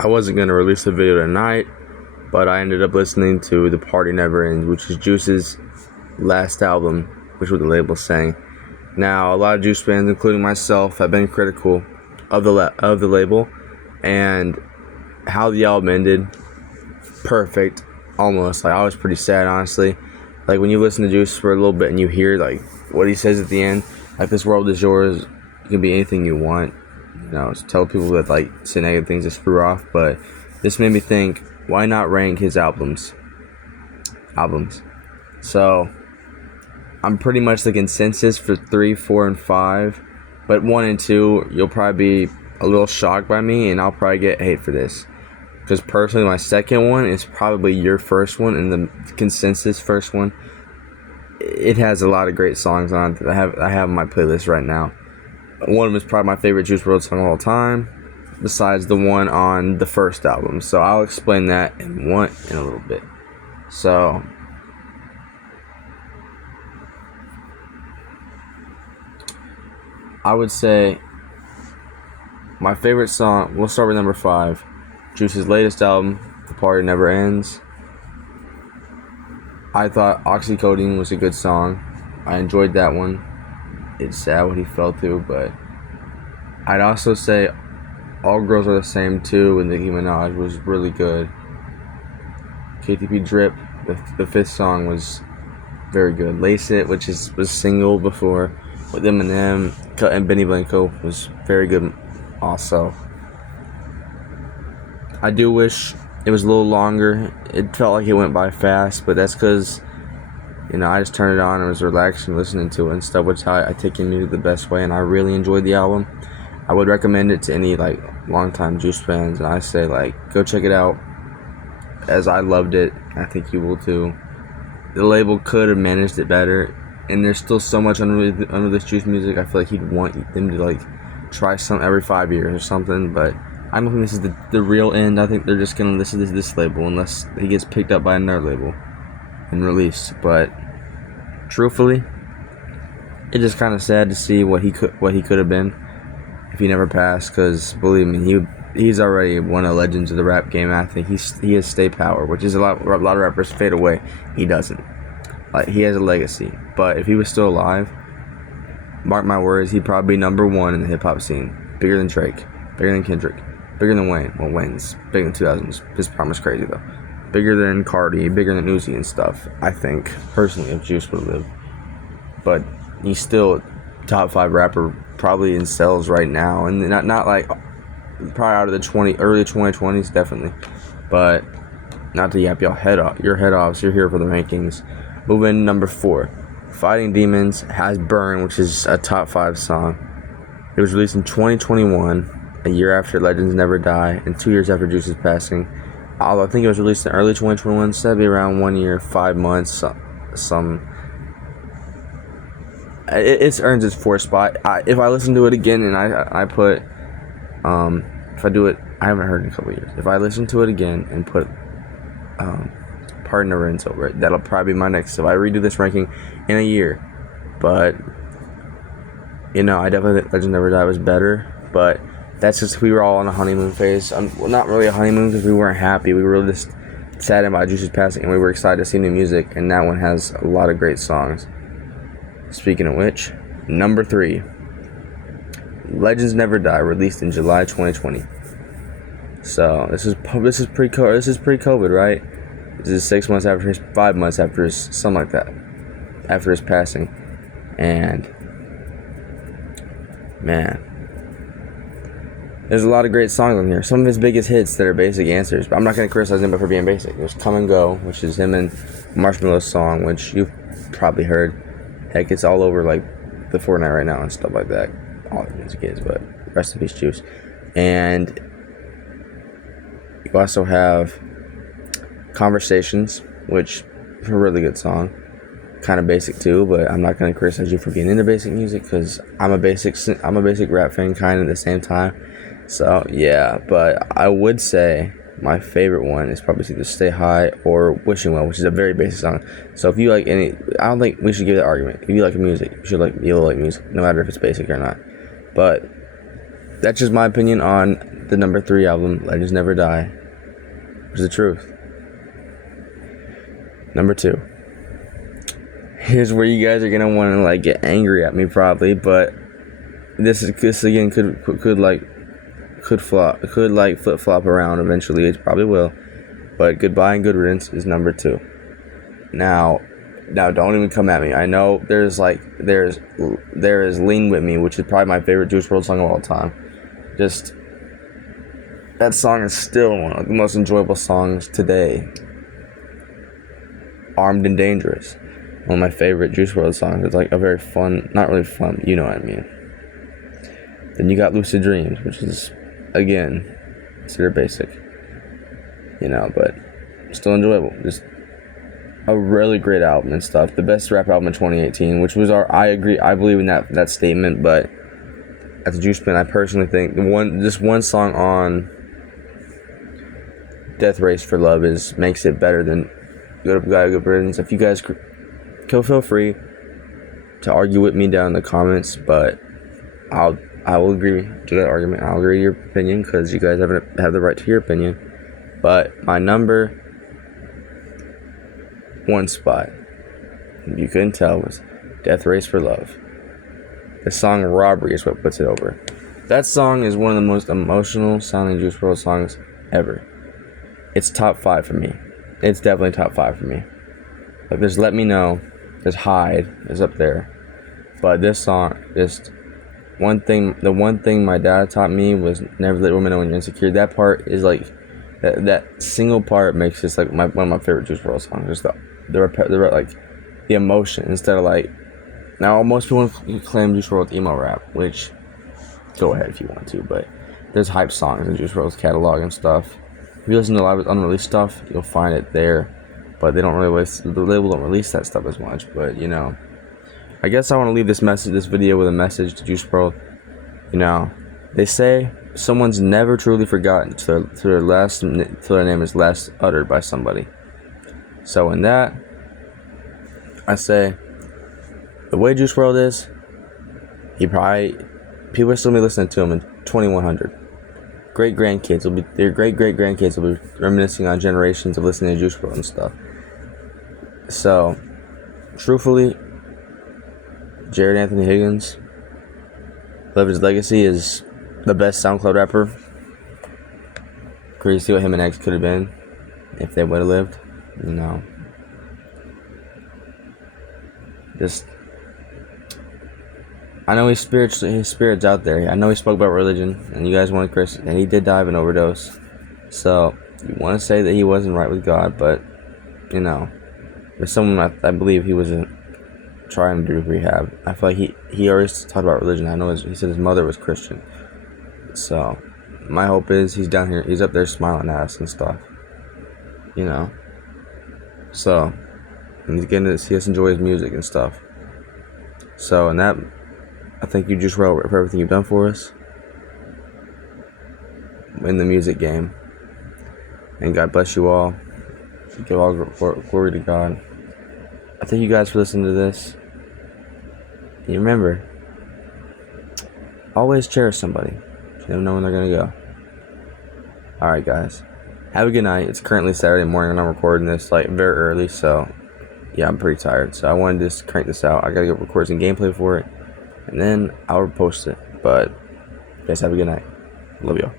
I wasn't gonna release a video tonight, but I ended up listening to The Party Never Ends, which is Juice's last album, which was the label saying. Now, a lot of Juice fans, including myself, have been critical of the label and how the album ended. Perfect, almost. Like, I was pretty sad, honestly. Like, when you listen to Juice for a little bit and you hear like what he says at the end, like, this world is yours, you can be anything you want. Tell people that like say negative things to screw off. But this made me think, why not rank his albums? So I'm pretty much the consensus for 3, 4, and 5, but 1 and 2, you'll probably be a little shocked by me, and I'll probably get hate for this. Because personally, my second one is probably your first one, and the consensus first one. It has a lot of great songs on it that I have on my playlist right now. One of them is probably my favorite Juice WRLD song of all time, besides the one on the first album. So I'll explain that in a little bit. So I would say my favorite song, we'll start with number 5, Juice's latest album, The Party Never Ends. I thought Oxycodone was a good song. I enjoyed that one. It's sad what he fell through, but I'd also say All Girls Are the Same too, with Nicki Minaj, was really good. KTP Drip, the 5th song, was very good. Lace It, which was single before, with Eminem and Benny Blanco, was very good also. I do wish it was a little longer. It felt like it went by fast, but that's because I just turned it on and was relaxing listening to it and stuff, which I take in music the best way, and I really enjoyed the album. I would recommend it to any like longtime Juice fans, and I say go check it out, as I loved it. I think you will too. The label could have managed it better, and there's still so much under this Juice music. I feel like he'd want them to try some every 5 years or something, but I don't think this is the real end. I think they're just gonna listen to this label unless he gets picked up by another label and released. But truthfully, it's just kind of sad to see what he could have been if he never passed. Because believe me, he's already one of the legends of the rap game. I think he has stay power, which is a lot of rappers fade away. He doesn't. He has a legacy. But if he was still alive, mark my words, he'd probably be number 1 in the hip hop scene. Bigger than Drake, bigger than Kendrick, bigger than Wayne. Well, Wayne's bigger than 2000s. His problem is crazy though. Bigger than Cardi, bigger than Uzi and stuff. I think personally, if Juice would live, but he's still top 5 rapper probably in sales right now, and not probably out of the early 2020s definitely, but not to yap your head off. So you're here for the rankings. Moving to number 4, Fighting Demons has Burn, which is a top 5 song. It was released in 2021, a year after Legends Never Die, and 2 years after Juice's passing. Although I think it was released in early 2021, so that'd be around 1 year, 5 months. It earns its 4th spot. If I listen to it again and I put, if I do it, I haven't heard it in a couple of years. If I listen to it again and put Partner Rinse over it, that'll probably be my next. If I redo this ranking in a year, but I definitely think Legend Never Die was better, but that's just, we were all on a honeymoon phase. Well, not really a honeymoon, because we weren't happy. We were just saddened by Juice's passing, and we were excited to see new music, and that one has a lot of great songs. Speaking of which, number 3, Legends Never Die, released in July 2020. So this is pre-COVID, right? This is 5 months after his, something like that, after his passing, and man, there's a lot of great songs on here. Some of his biggest hits that are basic answers, but I'm not going to criticize him for being basic. There's Come and Go, which is him and Marshmallow's song, which you've probably heard. Heck, it's all over the Fortnite right now and stuff like that. All the music is, but rest in peace, Juice. And you also have Conversations, which is a really good song. Kind of basic too, but I'm not going to criticize you for being into basic music, because I'm a basic rap fan kind of at the same time. So yeah, but I would say my favorite one is probably either Stay High or Wishing Well, which is a very basic song. So if you like any, I don't think we should give that argument. If you like music, you'll like music, no matter if it's basic or not. But That's just my opinion on the number 3 album, Legends Never Die. It's the truth. Number 2. Here's where you guys are gonna want to like get angry at me probably, but this again could flip flop around eventually. It probably will. But Goodbye and Good Riddance is number 2. Now don't even come at me. I know there is Lean With Me, which is probably my favorite Juice WRLD song of all time. Just that song is still one of the most enjoyable songs today. Armed and Dangerous, one of my favorite Juice WRLD songs. It's like a very fun, not really fun, you know what I mean. Then you got Lucid Dreams, which is, again, considered basic, but still enjoyable. Just a really great album and stuff. The best rap album in 2018, which was I agree, I believe in that statement, but as a Juice fan, I personally think one song on Death Race for Love makes it better than Good Riddance. If you guys feel free to argue with me down in the comments, but I will agree to that argument. I'll agree to your opinion because you guys have the right to your opinion. But my number 1 spot, if you couldn't tell, was Death Race for Love. The song Robbery is what puts it over. That song is one of the most emotional sounding Juice WRLD songs ever. It's top 5 for me. It's definitely top 5 for me. Like there's Let Me Know, there's Hide is up there. But this song, the one thing my dad taught me was never let women know when you're insecure. That part is like, that single part makes this like one of my favorite Juice WRLD songs. Just the emotion instead of like, now most people claim Juice WRLD emo rap, which go ahead if you want to, but there's hype songs in Juice WRLD's catalog and stuff. If you listen to a lot of his unreleased stuff, you'll find it there, but the label don't release that stuff as much. But I guess I want to leave this video with a message to Juice WRLD. They say someone's never truly forgotten till their name is last uttered by somebody. So in that, I say, the way Juice WRLD is, people are still be listening to him in 2100. Their great grandkids will be reminiscing on generations of listening to Juice WRLD and stuff. So, truthfully, Jared Anthony Higgins, Love His Legacy, is the best SoundCloud rapper. Crazy to see what him and X could have been if they would have lived. I know his spirit's out there. I know he spoke about religion, and you guys want to Christian, and he did die of an overdose. So you want to say that he wasn't right with God, but there's someone I believe he wasn't trying to do rehab. I feel like he always talked about religion. I know he said his mother was Christian. So my hope is he's down here, he's up there smiling at us and stuff. So he's getting to see us enjoy his music and stuff. So in that, I thank you, Juice WRLD, for everything you've done for us in the music game. And God bless you all. Give all glory to God. I thank you guys for listening to this. And remember, always cherish somebody. You never know when they're going to go. Alright, guys. Have a good night. It's currently Saturday morning when I'm recording this, like, very early, so yeah, I'm pretty tired. So I wanted to just crank this out. I gotta go record some gameplay for it, and then I'll post it. But you guys have a good night. Love y'all.